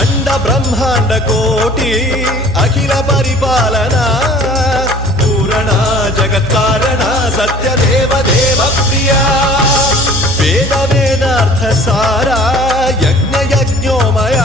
अंड ब्रह्मांड कोटि अखिल परिपालना पूरणा जगत्कारणा सत्यदेव देव प्रिया वेद वेदार्थ सारा यज्ञ यज्ञोमया